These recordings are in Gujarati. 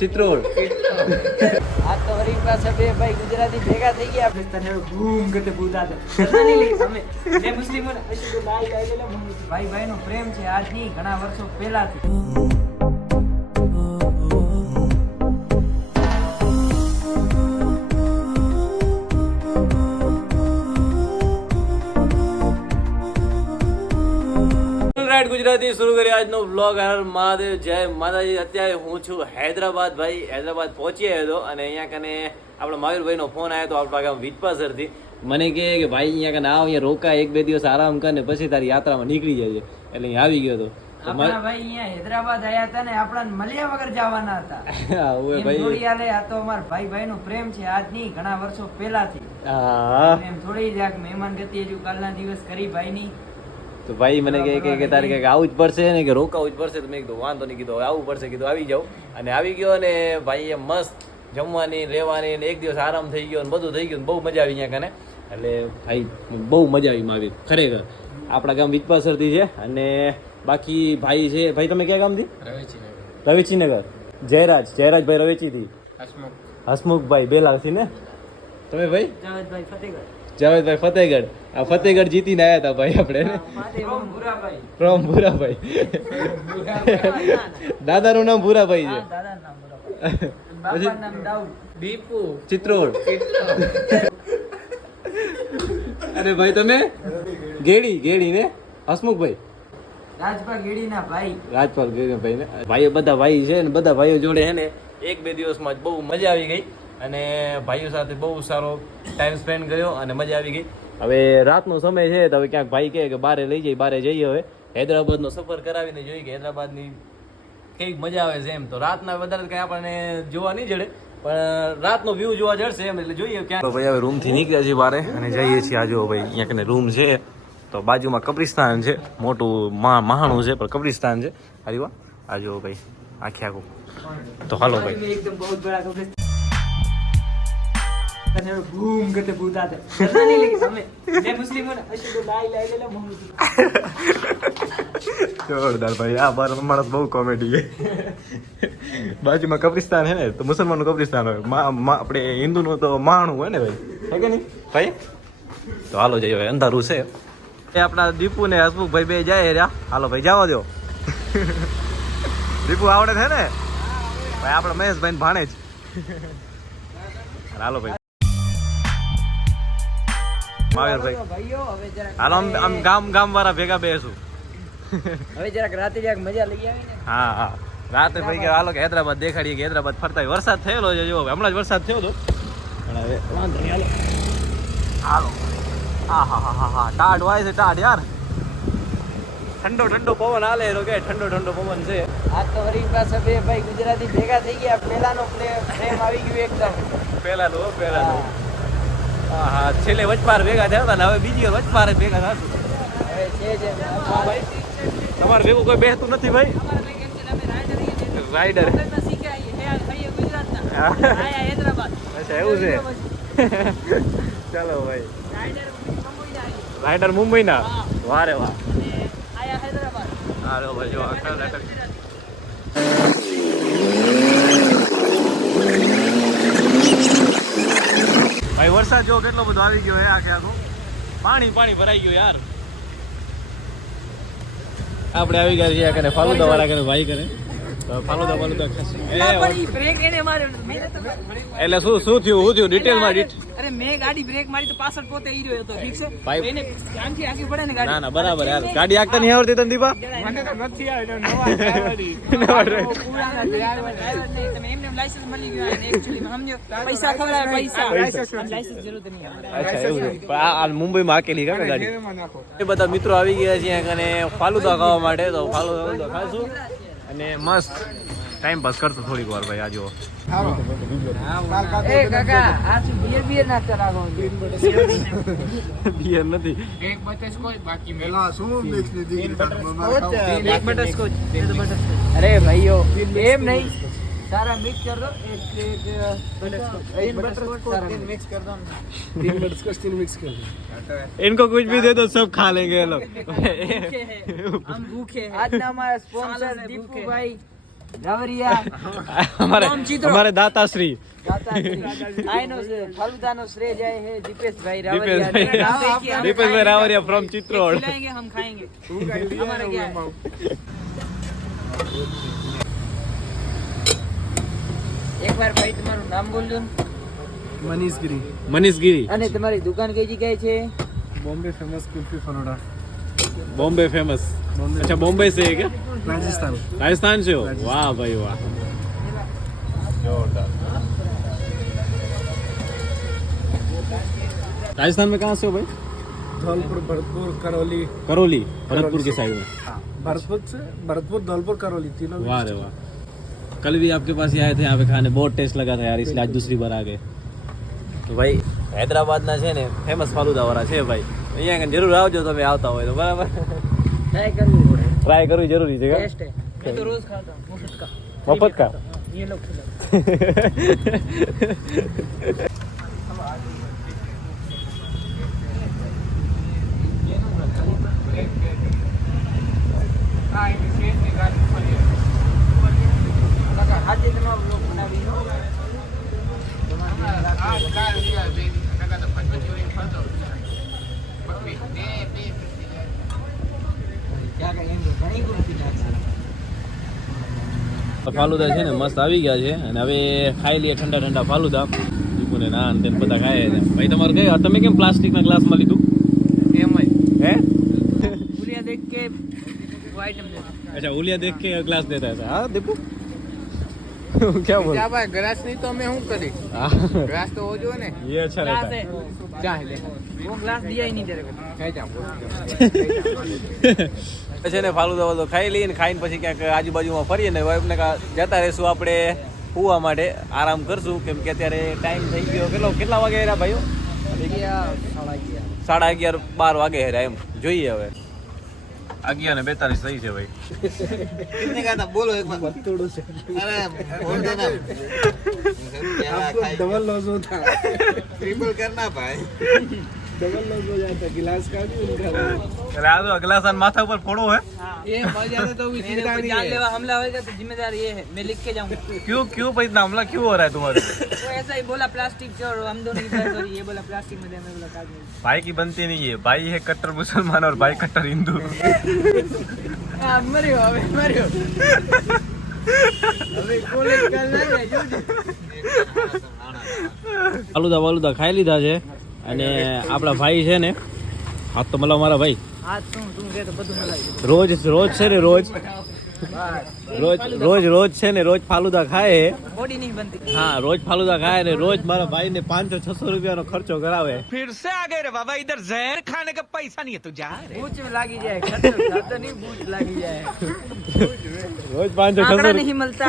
ચિત્રોડ આ તો વરી પાસે બે ભાઈ ગુજરાતી ભેગા થઈ ગયા આપણે તને ઘૂમ કરતે પૂછા છે નહીં લે અમે બે મુસ્લિમો અશુ લાઈ લાઈ લે ભાઈ ભાઈ નો પ્રેમ છે આજ નહીં ઘણા વર્ષો પહેલાથી ગુજરાતી શરૂ કરી આજનો વ્લોગ. હર મહાદેવ, જય માતાજી. અત્યારે હું છું હૈદરાબાદ. ભાઈ હૈદરાબાદ પહોંચી આવ્યો હતો અને અહીંયા કને આપણા મયુરભાઈનો ફોન આવ્યો હતો આપણા ગામ વિજપાસરથી. મને કહે કે ભાઈ અહીંયા કને આવ, અહીંયા રોકા, એક બે દિવસ આરામ કર ને પછી તારી યાત્રામાં નીકળી જાય. એટલે અહીંયા આવી ગયો હતો. આપણા ભાઈ અહીંયા હૈદરાબાદ આયા હતા ને આપણા મળ્યા વગર જવાના હતા. હા ઓય ભાઈ થોડી આલે આ તો અમાર ભાઈ ભાઈ નો પ્રેમ છે આજ નહીં ઘણા વર્ષો પહેલાથી. હા એમ થોડી જાક મહેમાન ગતિ હજુ કાલના દિવસ કરી ભાઈ ની. તો ભાઈ મને કે તારે કે આવું જ પડશે ને કે રોકાવું જ પડશે. તો મેં કીધું વાંધો નહીં, કીધું આવવું પડશે, કીધું આવી જાઉં. અને આવી ગયો ને ભાઈ એમ મસ્ત જમવાની રહેવાની ને એક દિવસ આરામ થઈ ગયો ને બધું થઈ ગયું. બહુ મજા આવી અહીંયા કને. એટલે ભાઈ બહુ મજા આવી મહાવીર ખરેખર. આપણા ગામ વિજપાસરથી છે અને બાકી ભાઈ છે. ભાઈ તમે ક્યાં ગામથી? રવેચીનગર. જયરાજભાઈ રવેચીથી. હસમુખભાઈ બેલાવથી ને. તમે ભાઈ? જાવેદભાઈ ફતેહગઢ. આ ફતેહગઢ જીતીને આવ્યા હતા ભાઈ આપણે. ફ્રોમ ભૂરાભાઈ. દાદાનું નામ ભૂરાભાઈ છે. પછી ચિત્રોડ. અરે ભાઈ તમે ગેડી ને હસમુખભાઈ રાજપાલ ગેડીના ભાઈ. રાજપાલ ગેડીના ભાઈ ને ભાઈઓ બધા ભાઈ છે ને બધા ભાઈઓ જોડે છે ને એક બે દિવસમાં જ બહુ મજા આવી ગઈ અને ભાઈઓ સાથે બહુ સારો ટાઈમ સ્પેન્ડ કર્યો અને મજા આવી ગઈ. હવે રાતનો સમય છે તો હવે ક્યાંક ભાઈ કહે કે બારે લઈ જઈએ, બારે જઈએ. હવે હૈદરાબાદનો સફર કરાવીને જોઈએ કે હૈદરાબાદની કેવી મજા આવે છે. એમ તો રાતના વધારે કંઈ આપણને જોવા નહીં જડે પણ રાતનો વ્યૂ જોવા જડશે એમ. એટલે જોઈએ ક્યાં. તો ભાઈ હવે રૂમથી નીકળ્યા છીએ બારે અને જઈએ છીએ. આ જો ભાઈ અહીંયા કને રૂમ છે તો બાજુમાં કબ્રિસ્તાન છે, મોટું મહાણું છે પણ કબ્રિસ્તાન છે. હરી વાહ. આ જો ભાઈ આખે આખું. તો હાલો ભાઈ. એકદમ બહુ બડા કબ્રિસ્તાન તને ઘૂમ કરતે પૂછા છે નહીં લે અમે બે મુસ્લિમો અશુ લાઈ લાઈ લે જોરદાર ભાઈ. આ બાર માણસ બહુ કોમેડી છે. બાજુમાં કબ્રિસ્તાન છે ને તો મુસલમાનનું કબ્રિસ્તાન હોય, આપણે હિન્દુનું તો મહાણું હોય ને ભાઈ, હે કે નહીં ભાઈ? તો હાલો જઈએ. અંધારું છે. એ આપણા દીપુ ને હસમુખભાઈ બે જાય રહ્યા. હાલો ભાઈ જવા દો. દીપુ આવડે છે ને ભાઈ? આપણા મહેશભાઈ ભાણે જ. હાલો ભાઈ મહાવીરભાઈ હાલો આમ ગામ વાળા ભેગા બેસું. હવે જરાક રાતે જરાક મજા લઈ આવી ને. હા રાતે ભાઈ કે હાલો કે હૈદરાબાદ દેખાડીએ કે હૈદરાબાદ ફરતા. વરસાદ થયેલો છે જો હમણાં જ વરસાદ થયો હતો પણ હવે વાંધો નહીં. હાલો હા ટાઢ વાય છે ટાઢ યાર. ઠંડો પવન હાલે એનો કે ઠંડો પવન છે. આ તો વરી પાસે બે ભાઈ ગુજરાતી ભેગા થઈ ગયા. પહેલાનો પ્રેમ આવી ગયો એકદમ. પહેલાનું હા છેલ્લે વચપાર ભેગા થયા હતા ને હવે બીજી વાર વચપાર ભેગા થતું. હવે છે જે તમારે ભેગું કોઈ બેસતું નથી ભાઈ? રાઈડર. અચ્છા એવું છે. ચાલો ભાઈ. રાઈડર મુંબઈ ના. વારે વાહ. હાલો ભાઈ જો આખા નાટક. ભાઈ વરસાદ જો કેટલો બધો આવી ગયો હે. આખે આખું પાણી ભરાઈ ગયું યાર. આપણે આવી ગયા છીએ કને ફાલુદા વાળા કને ભાઈ કરે. ફાલુદા એટલે શું થયું ડિટેલમાં? અરે મેં ગાડી બ્રેક મારી તો પાછળ પોતે ઈ રહ્યો હતો. ઠીક છે એને આંખી આંખી પડે ને ગાડી. ના બરાબર યાર. ગાડી આકતા નહીં આવડતી તને દીપા? મને તો નથી આવડે. નવા ડ્રાઈવર પુરાના ડ્રાઈવર નહીં. તમે એમને લાયસન્સ મળી ગયો અને એક્ચ્યુઅલી સમજો પૈસા ખવડાવે. પૈસા લાયસન્સ જરૂર નહીં આવે. અચ્છા એવું છે. પણ આ મુંબઈમાં આકેલી કા ગાડી. એ બધા મિત્રો આવી ગયા છે અને ફાલુદા ખાવા માટે. તો ફાલુદા ખાશું અને મસ્ત ટાઈમ પાસ કરતો થોડીક વાર ભાઈ. આ જો એ કાકા આ શું બિયર ના ચલાવો? બિયર નથી. એક બટરસ્કોચ બાકી મેલા શું મિક્સ નથી. એક બટરસ્કોચ. અરે ભાઈઓ એમ નહીં, सारा मिक्स कर दो. एक बटरस्कॉच तीन मिक्स कर दो. तीन बटरस्कॉच तीन मिक्स कर दो. इनको कुछ भी दे दो सब खा लेंगे ये लोग. हम भूखे हैं. आज ना हमारा स्पॉन्सर दीपू भाई રાવરિયા हमारे दाताश्री આઈનો ફાલુદાનો શ્રેય જાય હે દીપેશભાઈ દીપેશભાઈ. રાવરિયા दीपेश रावरिया फ्रॉम चित्रोड खिलाएंगे हम खाएंगे हमारा क्या है एक बार भाई તમારું નામ બોલજો ને. मनीष गिरी मनीष गिरी અને તમારી દુકાન કઈ જગ્યાએ છે बॉम्बे फेमस कुल्फी फलोडा बॉम्बे फेमस अच्छा बॉम्बे से है क्या राजस्थान राजस्थान से हो वाह भाई वाह राजस्थान में कहाँ से हो भाई धौलपुर भरतपुर करौली करौली भरतपुर के साइड में भरतपुर धौलपुर करौली तीनों वाह रे वाह कल भी आपके पास ही आए थे यहाँ पे खाने बहुत टेस्ट लगा था यार इसलिए आज दूसरी बार आ गए तो भाई હૈદરાબાદના છે ને ફેમસ ફાલુદાવાળા છે ભાઈ અહીંયા આગળ જરૂર આવજો તમે આવતા હોય તો બરાબર ટ્રાય કરવી પડે ટ્રાય કરવી જરૂરી છે કા? ટેસ્ટ है मैं तो रोज खाता हूँ मुफ्त का મફત કા ये लोग खिलाते આજે તમે બ્લોગ બનાવી લો क्या करेंगे घणी कुल्फी लागे ફાલુદા છે ને મસ્ત આવી ગયા છે અને હવે ખાઈ લઈએ ઠંડા ઠંડા ફાલુદા દીપુને નાન તેમ બધા ખાય છે ભાઈ તમારું કઈ તમે કેમ પ્લાસ્ટિકના ગ્લાસમાં લીધું एम आई હે पूरिया देख के वो आइटम दे अच्छा उलिया देख के ग्लास देता है हाँ दीपू क्या बोल क्या भाई ग्लास नहीं तो मैं हूँ करी हाँ, ग्लास तो हो जो ने ये अच्छा रहता ग्लास है है चाहे ले वो ग्लास दिया ही नहीं तेरे को कहीं जाओ છે ને ફાલુદા વાળો ખાઈ લઈએ ને ખાઈને પછી ક્યાંક આજુબાજુમાં ફરીએ ને વાઈફને જતા રહીશું આપણે સુવા માટે આરામ કરશું કેમ કે અત્યારે ટાઈમ થઈ ગયો કેટલા વાગે હેરા ભાઈઓ 11:30 12 વાગે હેરા એમ જોઈએ હવે 11:42 થઈ છે ભાઈ कितने का था बोलो एक बार अरे बोल देना डबल लॉस होता ट्रिपल करना भाई डबल लॉस हो जाता गिलास का भी उनका એટલે આ તો અગલા સાલ માથા ઉપર ફોડો है ये मर जाता तो भी चिंता नहीं है। जानलेवा हमला होएगा तो जिम्मेदार ये है मैं लिख के जाऊंगा क्यों भाई इतना हमला क्यों हो रहा है तुम्हारे वो ऐसा ही बोला प्लास्टिक से और हम दोनों की बहस हो रही है ये बोला प्लास्टिक में दे मैं बोला काट में भाई की बनती नहीं है भाई है कट्टर मुसलमान और भाई कट्टर हिंदू मरियो अबे मरियो अबे कॉलेज करना है जो ફાલુદા ખાઈ લીધા છે અને આપણા ભાઈ છે ને હાથ તો મળો મારા ભાઈ हाथ तू के तो બધું મલાઈ રોજ છે ને રોજ છે ને રોજ ફાલુદા ખાય बॉडी नहीं बनती હા રોજ ફાલુદા ખાય ને રોજ મારા ભાઈ ને 500-600 રૂપિયાનો ખર્ચો કરાવે बूच में लागी जाए खर्चो ज्यादा नहीं बूच लागी जाए રોજ 500-600 आंकड़ा नहीं मिलता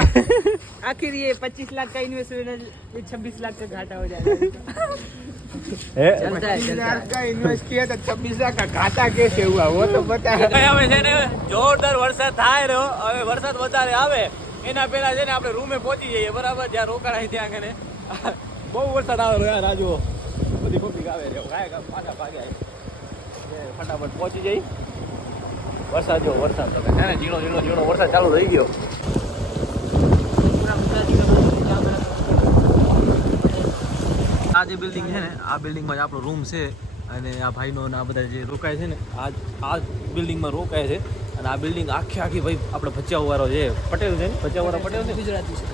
आखिर ये 25 लाख का इन्वेस्टमेंट ये 26 लाख का घाटा हो जाएगा હે चलता है चलता है का इन्वेस्ट किया तो 26 लाख का घाटा कैसे हुआ वो तो बता હવે છે ને જોરદાર વરસાદ થાય રહ્યો હવે વરસાદ વધારે આવે એના પહેલા છે ને આપણે રૂમે પહોંચી જઈએ બરાબર જ્યાં રોકાણા ત્યાં કને બહુ વરસાદ આવે રહ્યો યાર રાજુ બધી પબ્લિક આવે રહ્યો ગાય પાછા ભાગ્યા ફટાફટ પહોંચી જઈ વરસાદ જો વરસાદ તમે છે ને ઝીણો વરસાદ ચાલુ થઈ ગયો આ જે બિલ્ડિંગ છે ને આ બિલ્ડિંગમાં જ આપણો રૂમ છે અને આ ભાઈનો ને આ બધા જે રોકાય છે ને આ બિલ્ડિંગમાં રોકાય છે અને આ બિલ્ડિંગ આખી ભાઈ આપણે ભચાઉવાળો છે પટેલ છે ને ભચાઉવાળો પટેલ છે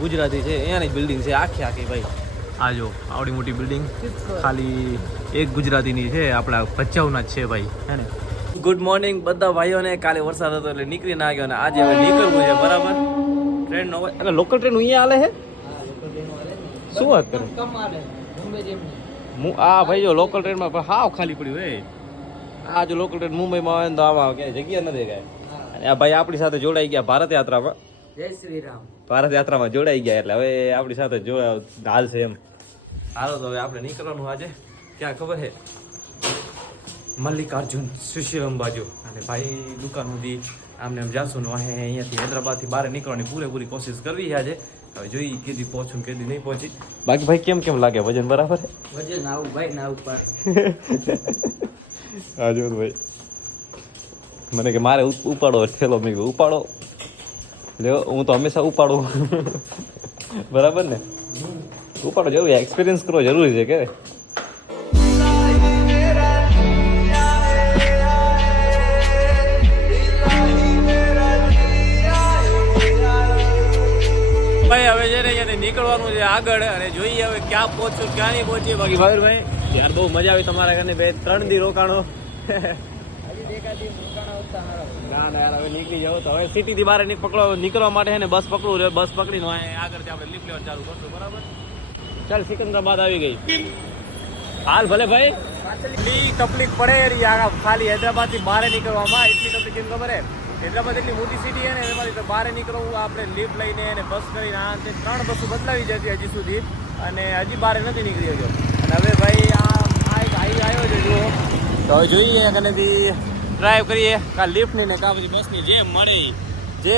ગુજરાતી છે અહીંયાની બિલ્ડિંગ છે આખી ભાઈ આ જો આવડી મોટી બિલ્ડિંગ ખાલી એક ગુજરાતીની છે આપણા ભચાઉના જ છે ભાઈ હે ને ગુડ મોર્નિંગ બધા ભાઈઓને કાલે વરસાદ હતો એટલે નીકળી ના ગયો અને આજે હવે નીકળવું છે બરાબર ટ્રેનનો એટલે લોકલ ટ્રેન અહીંયા હાલે છે શું વાત કરું कम आ रहे हैं मुंबई जेम में આ ભાઈ જો લોકલ ટ્રેનમાં પણ હાવ ખાલી પડ્યું હે આ જો લોકલ ટ્રેન મુંબઈમાં આવે ને તો આમાં ક્યાંય જગ્યા નથી કાંઈ અને આ ભાઈ આપણી સાથે જોડાઈ ગયા ભારત યાત્રામાં जय श्री राम ભારત યાત્રામાં જોડાઈ ગયા એટલે હવે આપણી સાથે જો હાલ છે એમ હાલો તો હવે આપણે નીકળવાનું આજે ક્યાં ખબર છે મલ્લિકાર્જુન સુશીલમ બાજુ અને ભાઈ દુકાન સુધી આમને એમ જાશું ને વાહે અહીંયાથી હૈદરાબાદથી બહાર નીકળવાની પૂરેપૂરી કોશિશ કરવી છે આજે હવે જોઈ કેદી પહોંચું કેદી નહીં પહોંચી બાકી ભાઈ કેમ લાગે વજન બરાબર वजन ना भाई ना ऊपर હા જો ભાઈ મને કે મારે ઉપાડો થેલો મેં કીધું ઉપાડો લ્યો હું તો હંમેશા ઉપાડું બરાબર ને ઉપાડો જરૂર એક્સપિરિયન્સ કરવો જરૂરી છે કે ભાઈ હવે છે ને અહીંયાથી નીકળવાનું છે આગળ અને જોઈએ હવે ક્યાં પહોંચું ક્યાં નહીં પહોંચીએ બાકી ભાઈ યાર બહુ મજા આવી તમારા ઘરને 2-3 દી રોકાણો ના ના યાર હવે નીકળી જાવ તો હવે સિટીથી બહાર નીકળવા માટે છે ને બસ પકડવું છે બસ પકડીને આગળથી આપણે લિફ્ટ લેવાનું ચાલુ કરશું બરાબર ચાલ સિકંદરાબાદ આવી ગઈ હાલ ભલે ભાઈ એટલી તકલીફ પડે ખાલી હૈદરાબાદથી બહાર નીકળવામાં એટલી તકલીફ કેમ ખબર હે હૈદરાબાદ એટલી મોટી સિટી છે ને એમાંથી બહાર નીકળવું આપણે લિફ્ટ લઈને અને બસ કરીને આ 3 બસો બદલાવી જતી હજી સુધી અને હજી બહાર નથી નીકળી ગયો અને હવે ભાઈ આ એક હાઈવે આવ્યો છે જુઓ તો હવે જોઈએ કનેથી ડ્રાઈવ કરીએ કાં લિફ્ટની ને કાં પછી બસની જે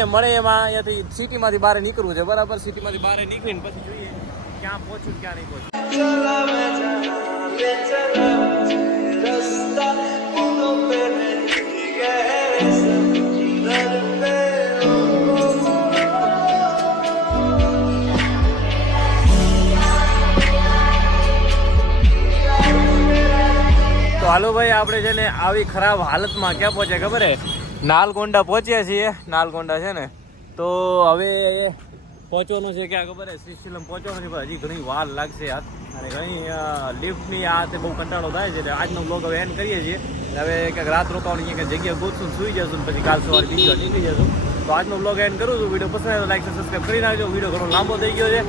મળે એમાં અહીંયાથી સિટીમાંથી બહાર નીકળવું છે બરાબર સિટીમાંથી બહાર નીકળીને પછી જોઈએ ક્યાં પહોંચું ક્યાં નહીં પહોંચું તો હાલો ભાઈ આપણે છે ને આવી ખરાબ હાલતમાં ક્યાં પહોંચ્યા ખબર હે નાલગોંડા પહોંચ્યા છીએ નાલગોંડા છે ને તો હવે પહોંચવાનું છે ક્યાં ખબર હે શ્રીશૈલમ પહોંચવાનું છે પણ હજી ઘણી વાર લાગશે યાર અને ઘણી લિફ્ટની આ તે બહુ કંટાળો થાય છે આજનો બ્લોગ હવે એન્ડ કરીએ છીએ હવે કંઈક રાત રોકાવાની કંઈક જગ્યા ગોતશું સુઈ જશું પછી કાલ સવારે બીજી વાર નીકળી જશું તો આજનો બ્લોગ એન્ડ કરું છું વિડીયો પસંદ આવે તો લાઈક સબસ્ક્રાઈબ કરી નાખજો વિડીયો ઘણો લાંબો થઈ ગયો છે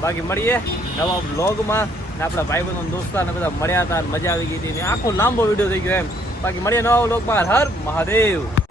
બાકી મળીએ નવા બ્લોગમાં ને આપણા ભાઈબંધો દોસ્તાર ને બધા મળ્યા હતા મજા આવી ગઈ હતી ને આખો લાંબો વિડીયો થઈ ગયો એમ બાકી મળીએ નવા બ્લોગમાં હર મહાદેવ